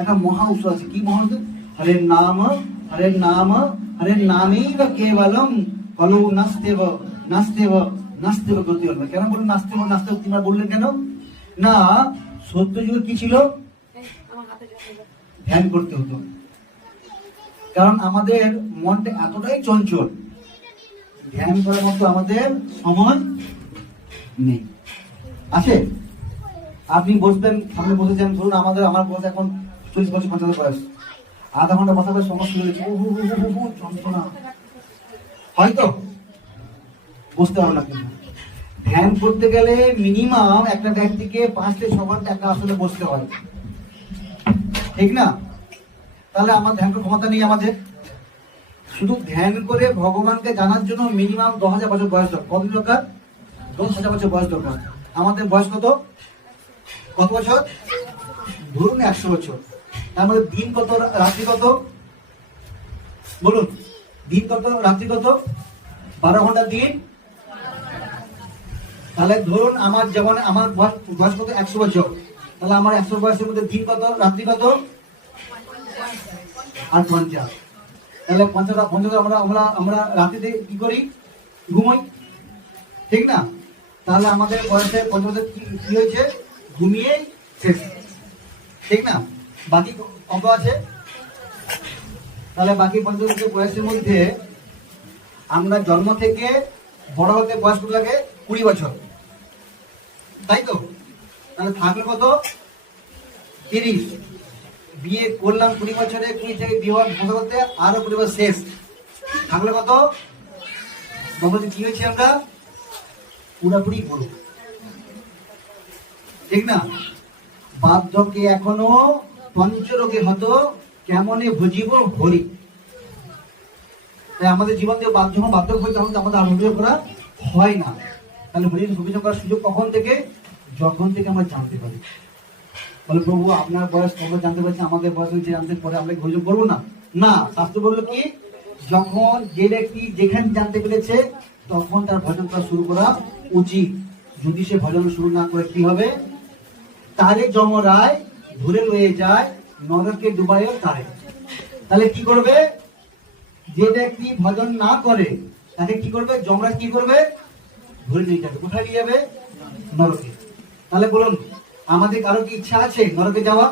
একটা মহা উৎসব আছে। কি মহা উৎসব? হরের নাম, হরের নাম, হরের নামেইব কেবলম কলৌ নাস্তেব নাস্তেব নাস্তেব গতি হল। কেন বললেন নাস্তেব নাস্তেব? তোমরা বললেন কেন? না, সত্য যুগে কি ছিল? ধ্যান করতে হতো। কারণ আমাদের মনটা এতটাই চঞ্চল, ধ্যান করার মতো আমাদের সময় নেই। আছে? আপনি বসবেন, সামনে বসেছেন, ধরুন আমার বয়স এখন 40 বছর 50 বয়স, আধা ঘন্টা বসাবার সমস্যা হয়েছে, যন্ত্রণা, হয়তো বসতে পারো না। কিন্তু ধ্যান করতে গেলে মিনিমাম একটা ব্যক্তিকে 5 থেকে 6 ঘন্টা একটা আসলে বসতে হয়, ঠিক না? তাহলে আমার ধ্যান করার ক্ষমতা নেই আমাদের। শুধু ধ্যান করে ভগবানকে জানার জন্য মিনিমাম 10,000 বছর বয়স দরকার। কত দরকার? 10,000 বছর বয়স দরকার। আমাদের বয়স কত? কত বছর? ধরুন 100 বছর। তার মধ্যে দিন কত, রাত্রি কত? বলুন, দিন কত, রাত্রি কত? 12 ঘন্টা দিন। তাহলে ধরুন আমার যেমন আমার বয়স কত? 100 বছর। তাহলে আমার 100 বয়সের মধ্যে দিন কত, রাত্রি কত? আর 50। তাহলে 50 আমরা রাত্রিতে কি করি? ঘুমোই, ঠিক না? তাহলে আমাদের বয়সে 50 বছর কি হয়েছে? ঘুমিয়ে শেষ, ঠিক না? বাকি কত আছে? তাহলে বাকি 50 বছর বয়সের মধ্যে আমরা জন্ম থেকে বড় হতে বয়স কত লাগে? 20 বছর, তাই তো? তাহলে থাকলে কত? 30। বিয়ে করলাম 20 বছরে, 20 থেকে বিয়ে হওয়ার করতে আরো 20 বছর শেষ, থাকলে কত? কি হয়েছে? আমরা পুরাপুরি বড়, ঠিক না? বার্ধক্যে এখনো পঞ্চরোগে হতো, কেমনে ভজিব হরি। তাই আমাদের জীবন থেকে যখন বার্ধক্য হয় তখন আমাদের আর অভিযোগ করা হয় না। তাহলে হরির অভিযোগ করার সুযোগ কখন থেকে? যখন থেকে আমরা জানতে পারি। বলে প্রভু আপনার বয়স কখন জানতে পারছি, আমাদের বয়স হয়েছে জানতে পরে আমরা অভিযোগ করবো না। না, শাস্ত্র বললো কি, যখন যে ব্যক্তি যেখানে জানতে পেরেছে তখন তার ভজন করা শুরু করা উচিত। যদি সে ভজন শুরু না করে কি হবে? তারে যমরায় ধরে লয়ে যায়, নরকে ডুবাইও তারে। তাহলে কি করবে? যে ব্যক্তি ভজন না করে তাকে কি করবে? যমরাজ কি করবে? ধরে নিয়ে যাবে। কোথায় নিয়ে যাবে? নরকে। তাহলে বলুন, আমাদের কারো কি ইচ্ছা আছে নরকে যাওয়া?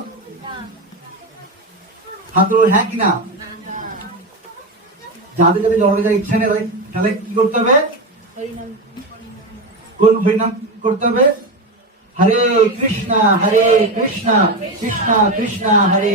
হাত তুলুন, হ্যাঁ কিনা? যাদের যাদের নরকে যাওয়ার ইচ্ছা নেই তাহলে কি করতে হবে? কোন হরিনাম করতে হবে? হরে কৃষ্ণা কৃষ্ণা কৃষ্ণ কৃষ্ণ হরে